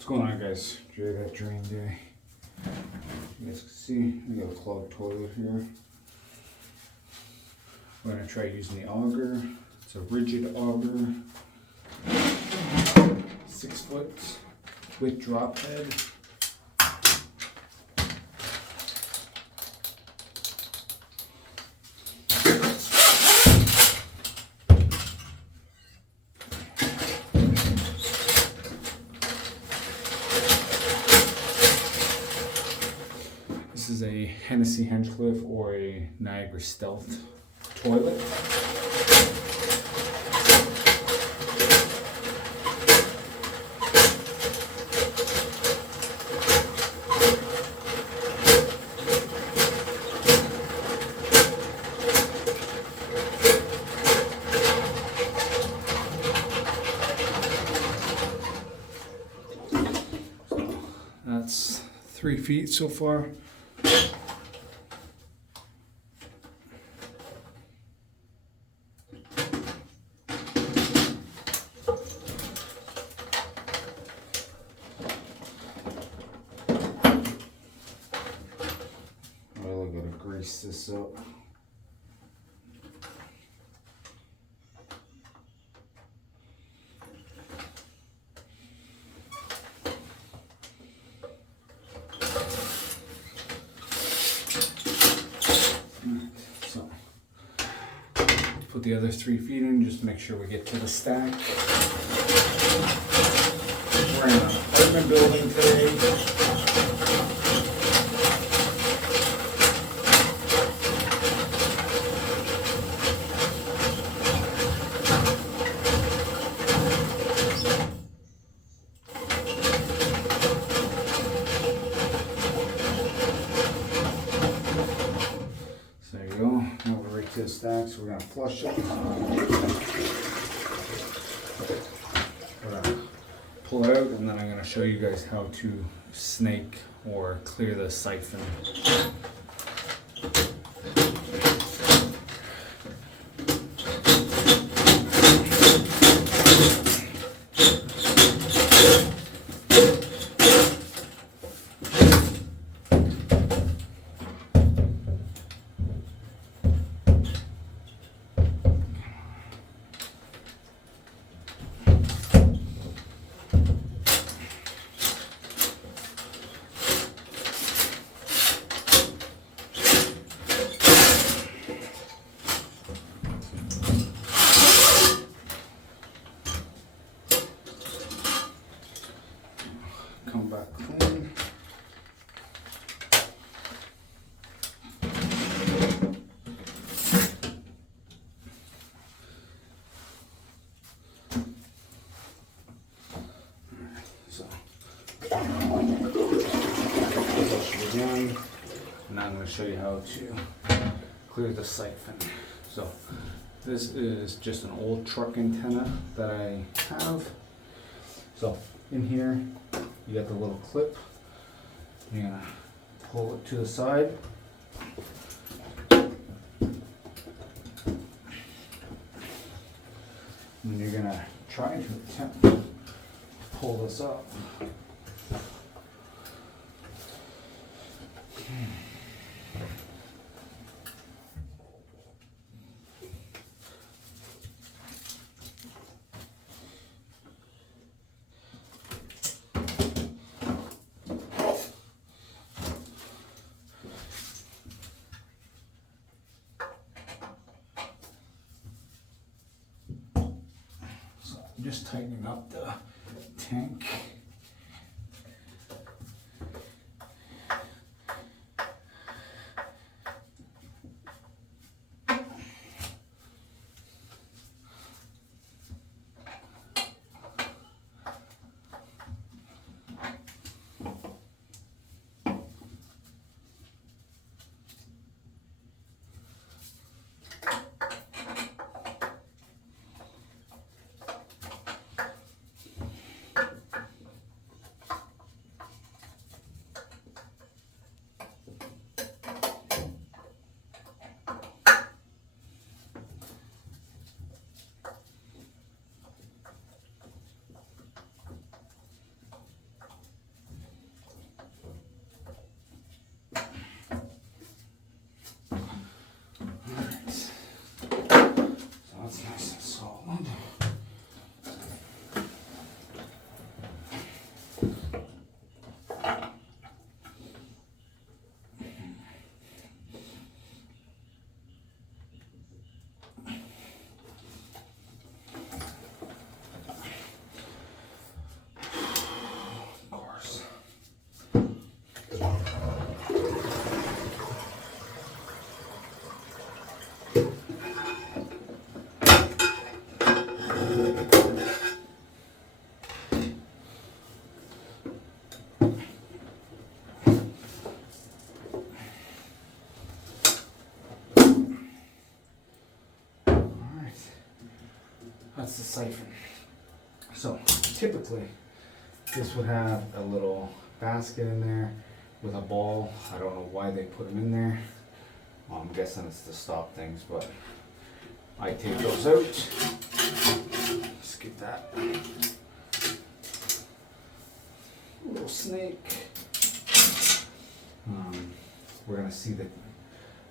What's going on, guys? Enjoy that drain day. You guys can see we got a clogged toilet here. We're gonna try using the auger. It's a rigid auger, 6 foot with drop head. This is a Hennessy Hinchcliffe or a Niagara Stealth toilet. So that's 3 feet so far. Really gotta grease this up. So, put the other 3 feet in, just make sure we get to the stack. We're in an apartment building today. So there you go. Now we're right to the stack, so we're gonna flush it. We're gonna pull it out, and then I'm gonna show you guys how to snake or clear the siphon. Come back clean. So, flush it again. Now I'm going to show you how to clear the siphon. So, this is just an old truck antenna that I have. So, in here, you got the little clip. You're gonna pull it to the side. And you're gonna try to attempt to pull this up. Just tightening up the tank. That's the siphon. So typically this would have a little basket in there with a ball. I don't know why they put them in there. Well, I'm guessing it's to stop things, but I take those out. Skip that. Little snake. We're gonna see the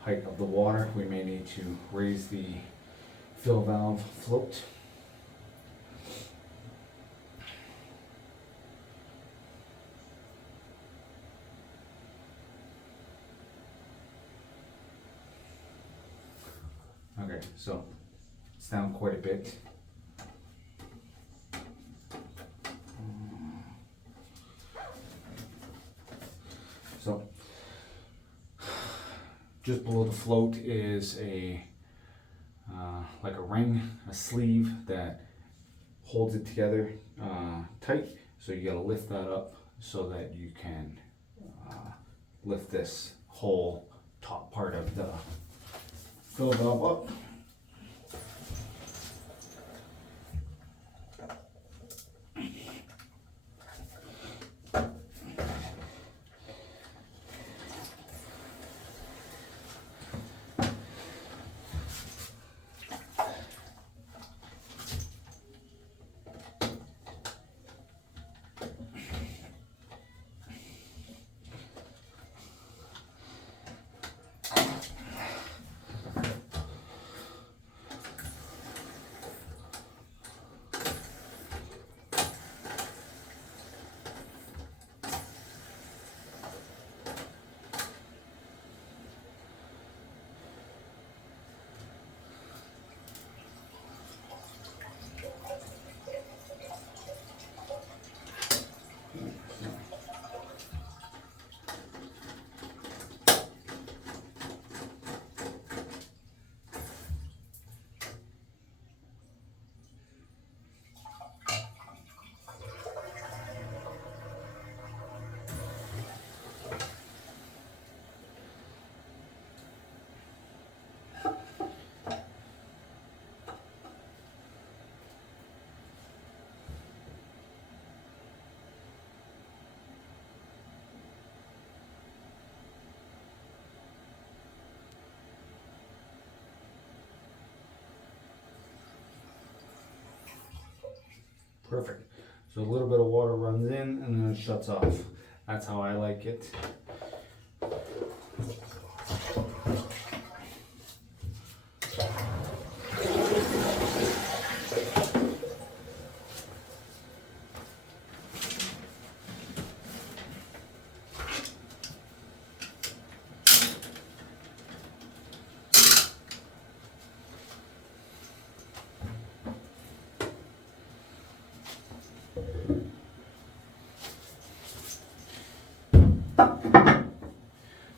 height of the water. We may need to raise the fill valve float. Okay, so it's down quite a bit. So just below the float is a like a ring, a sleeve that holds it together tight. So you gotta lift that up so that you can lift this whole top part of the fill valve up. Perfect. So a little bit of water runs in and then it shuts off. That's how I like it.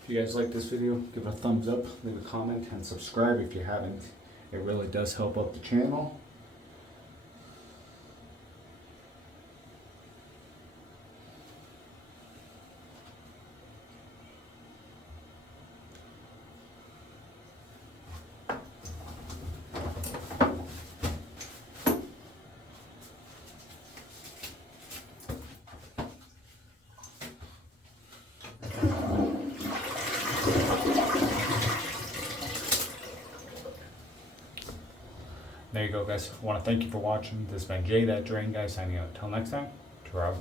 If you guys like this video, give it a thumbs up, leave a comment, and subscribe if you haven't. It really does help out the channel. There you go, guys. I want to thank you for watching. This has been Jay That Drain Guy signing out. Till next time, ta-ra.